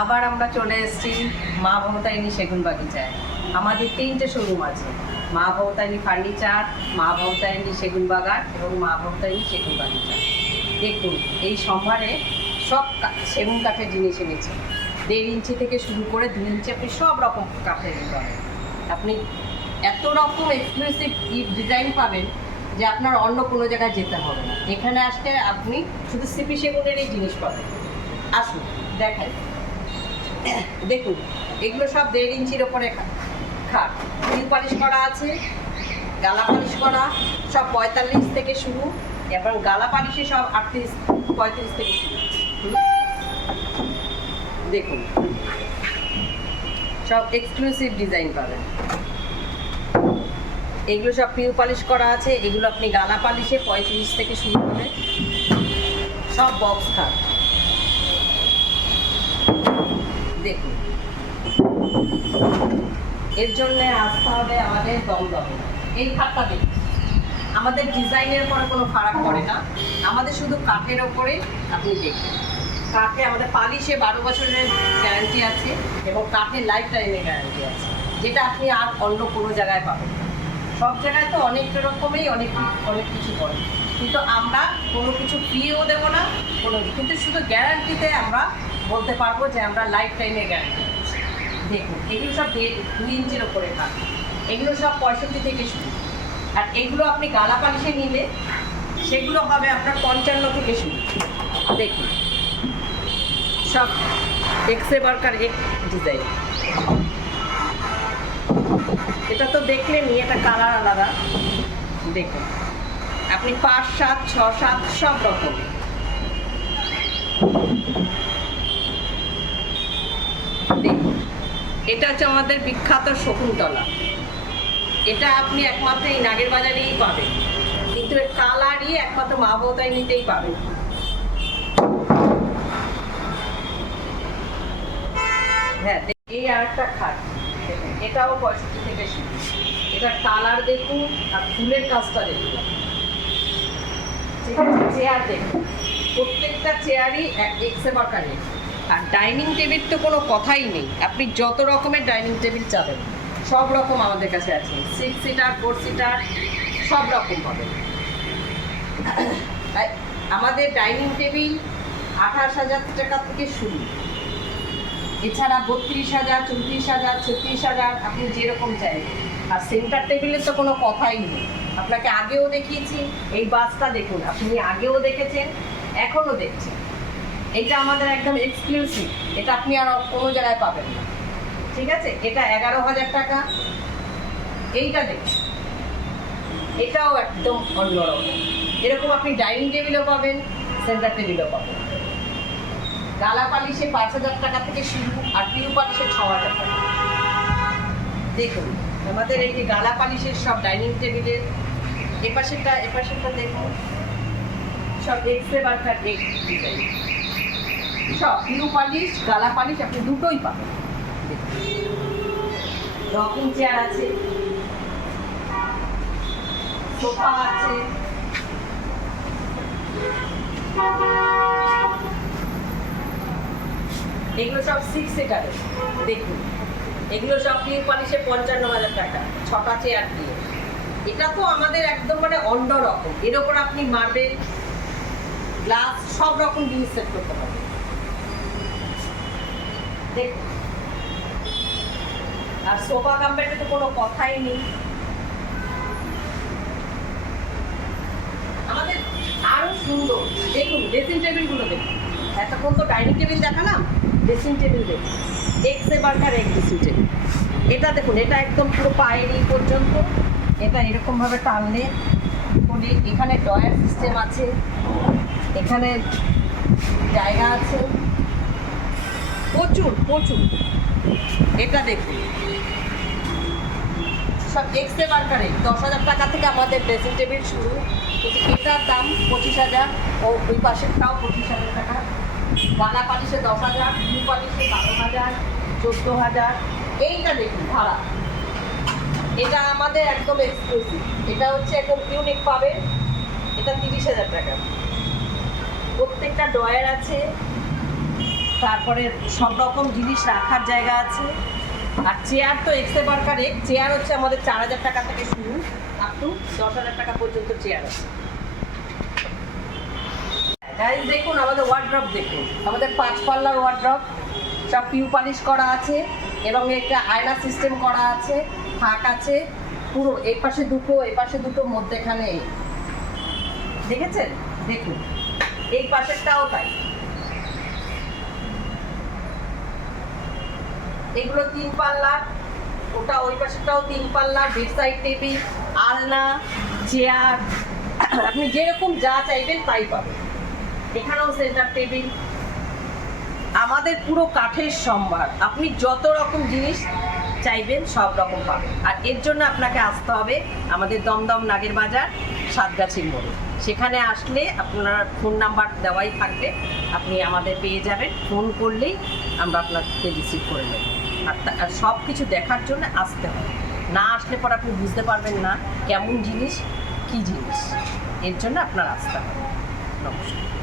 আবার আমরা চলে এসেছি মা ভবতারিণী সেগুন বাগিচায়। আমাদের 3টে শোরুম আছে, মা ভবতারিণী ফার্নিচার, মা ভবতারিণী সেগুন বাগান এবং মা ভবতারিণী সেগুন বাগিচা। দেখুন এই সম্ভারে সব সেগুন কাঠের জিনিস এনেছে। 1.5 ইঞ্চি থেকে শুরু করে 2 ইঞ্চি আপনি সব রকম কাঠের পাবেন। আপনি এত রকম এক্সক্লুসিভ ডিজাইন পাবেন যে আপনার অন্য কোনো জায়গায় যেতে হবে না। এখানে আসলে আপনি শুধু সিপি সেগুনেরই জিনিস পাবেন। আসুন দেখাই। দেখুন এগুলো সব 1.5 ইঞ্চির ওপরে খাট, ফুল পালিশ করা আছে, গালা পালিশ করা সব 45 থেকে শুরু, এবং গালা পালিশে সব 38-35 থেকে শুরু। দেখুন সব এক্সক্লুসিভ ডিজাইন পাবেন। এগুলো সব পিউ পালিশ করা আছে, এগুলো আপনি গালা পালিশে 35 থেকে শুরু করে সব বক্স খাট। দেখুন এর জন্য আসতে হবে আমাদের দমদমে। এই খাটটা দেখুন, আমাদের ডিজাইনের পরে কোনো ফারাক পড়ে না, আমাদের শুধু কাঠের ওপরে আপনি দেখুন। কাঠে আমাদের পালিশে 12 বছরের গ্যারান্টি আছে এবং কাঠের লাইফ টাইমের গ্যারান্টি আছে, যেটা আপনি আর অন্য কোনো জায়গায় পাবেন না। সব জায়গায় তো অনেক রকমেই অনেক কিছু করে, কিন্তু আমরা কোনো কিছু ফ্রিও দেবো না কোনো, কিন্তু শুধু গ্যারান্টিতে আমরা বলতে পারবো যে আমরা লাইফ টাইমের গ্যারান্টি দিচ্ছি। দেখুন এগুলো সব 2 ইঞ্চির ওপরে কাঠ, এগুলো সব 65 থেকে শুরু। আর এগুলো আপনি গালা পালিশে নিলে সেগুলো হবে আপনার 55 থেকে শুরু। দেখুন সব এক্সে বার্কার এক ডিজাইন। এটা তো দেখলেনই, এটা কালার আলাদা। দেখুন আপনি 5, 7, 6, 7 সব রকম। দেখুন এটা হচ্ছে আমাদের বিখ্যাত শকুন্তলা। এটা আপনি একমাত্র এই নাগের বাজারেই পাবেন, কিন্তু এর কালারই একমাত্র মা ভবতারিণীতেই পাবেন। হ্যাঁ এই আরেকটা খাট, এটাও 65 থেকে শুরু। এটা কালার দেখুন আর ফুলের কাজটা দেখুন। চেয়ার দেখুন, প্রত্যেকটা চেয়ারই এক্সে বার্কারের। আর ডাইনিং টেবিল তো কোনো কথাই নেই, আপনি যত রকমের ডাইনিং টেবিল চাবেন সব রকম আমাদের কাছে আছে। 6 সিটার, 4 সিটার সব রকম পাবেন। আমাদের ডাইনিং টেবিল 28,000 টাকা থেকে শুরু, এছাড়া 32,000, 34,000, 36,000 আপনি যেরকম চাইবেন। আর সেন্টার টেবিলের তো কোনো কথাই নেই, আপনাকে আগেও দেখিয়েছি। এই বাসটা দেখুন, আপনি আগেও দেখেছেন, এখনও দেখছেন। এটা আমাদের একদম এক্সক্লুসিভ, এটা আপনি আর কোনো জায়গায় পাবেন না। ঠিক আছে, এটা 11,000 টাকা। এইটা দেখুন, এটাও একদম অন্যরকম। এরকম আপনি ডাইনিং টেবিলও পাবেন, সেন্টার টেবিলও পাবেন। গালা পালিশে 5,000 টাকা থেকে শুরু, আর পিউ পালিশে 6,000 টাকা। দেখুন আমাদের এই যে গালা পালিশের সব ডাইনিং টেবিলের এপাশেরটা দেখুন, সব এক্সে বার্কার এক ডিজাইন। সব পিউ পালিশ, গালা পালিশ আপনি দুটোই পাবেন। রকিং চেয়ার আছে, সোফা আছে, এগুলো সব 6 সিটারের। দেখুন এগুলো সব পিউ পালিশে 55,000 টাকা, 6টা চেয়ার দিয়ে। এটা তো আমাদের একদম মানে অন্যরকম। এর ওপর আপনি মার্বেল, গ্লাস সব রকম জিনিস সেট করতে পারবেন। দেখুন আর সোফা কাম্পেটে তো কোনো কথাই নেই। আমাদের আরো সুন্দর দেখুন ড্রেসিং টেবিলগুলো দেখুন। এতক্ষণ তো ডাইনিং টেবিল দেখালাম, ড্রেসিং টেবিল দেখুন, এক্সে বার্কার এক ড্রেসিং টেবিল। এটা দেখুন, এটা একদম পুরো পায়ের এই পর্যন্ত। এটা এরকমভাবে টানলে করে এখানে ডয়ার সিস্টেম আছে, এখানে জায়গা আছে প্রচুর। এটা দেখুন সব এক্সে বার্কারে 10,000 টাকা থেকে আমাদের ড্রেসিং টেবিল শুরু, কিন্তু এটার দাম 25,000, ও ওই পাশেরটাও 25,000 টাকা। গালা পালিশে 10,000, পিউ পালিশে 12,000, 14,000। এইটা দেখুন ভাড়া, এটা আমাদের একদম এক্সক্লুসিভ। এটা হচ্ছে একদম ইউনিক পাবেন, এটা 30,000 টাকা। প্রত্যেকটা ডয়ার আছে, তারপরে সব রকম জিনিস রাখার জায়গা আছে। আর চেয়ার তো এক্সে বার্কার এক চেয়ার হচ্ছে আমাদের 4,000 টাকা থেকে শুরু আপ টু 10,000 টাকা পর্যন্ত চেয়ার আছে। গাইস দেখুন আমাদের ওয়ার্ড্রপ, দেখুন আমাদের 5 পাল্লার ওয়ার্ড্রপ, সব পিউ পালিশ করা আছে এবং একটা আয়না সিস্টেম করা আছে, থাক আছে পুরো, এই পাশে দুটো এই পাশে দুটো, মধ্যেখানে দেখেছেন, দেখুন এই পাশেরটাও তাই। এগুলো 3 পাল্লা, ওটা ওই পাশেরটাও 3 পাল্লা, বেড সাইড টেবিল, আলনা, চেয়ার, আপনি যেরকম যা চাইবেন তাই পাবেন। এখানেও সেন্টার টেবিল, আমাদের পুরো কাঠের সম্ভার, আপনি যত রকম জিনিস চাইবেন সব রকম পাবেন। আর এর জন্য আপনাকে আসতে হবে আমাদের দমদম নাগের বাজার সাতগাছির মোড়ে। সেখানে আসলে আপনার ফোন নাম্বার দেওয়াই থাকবে, আপনি আমাদের পেয়ে যাবেন, ফোন করলেই আমরা আপনাকে রিসিভ করে নেব। আর সব কিছু দেখার জন্য আসতে হবে, না আসলে পর আপনি বুঝতে পারবেন না কেমন জিনিস কী জিনিস, এর জন্য আপনার আসতে হবে। নমস্কার।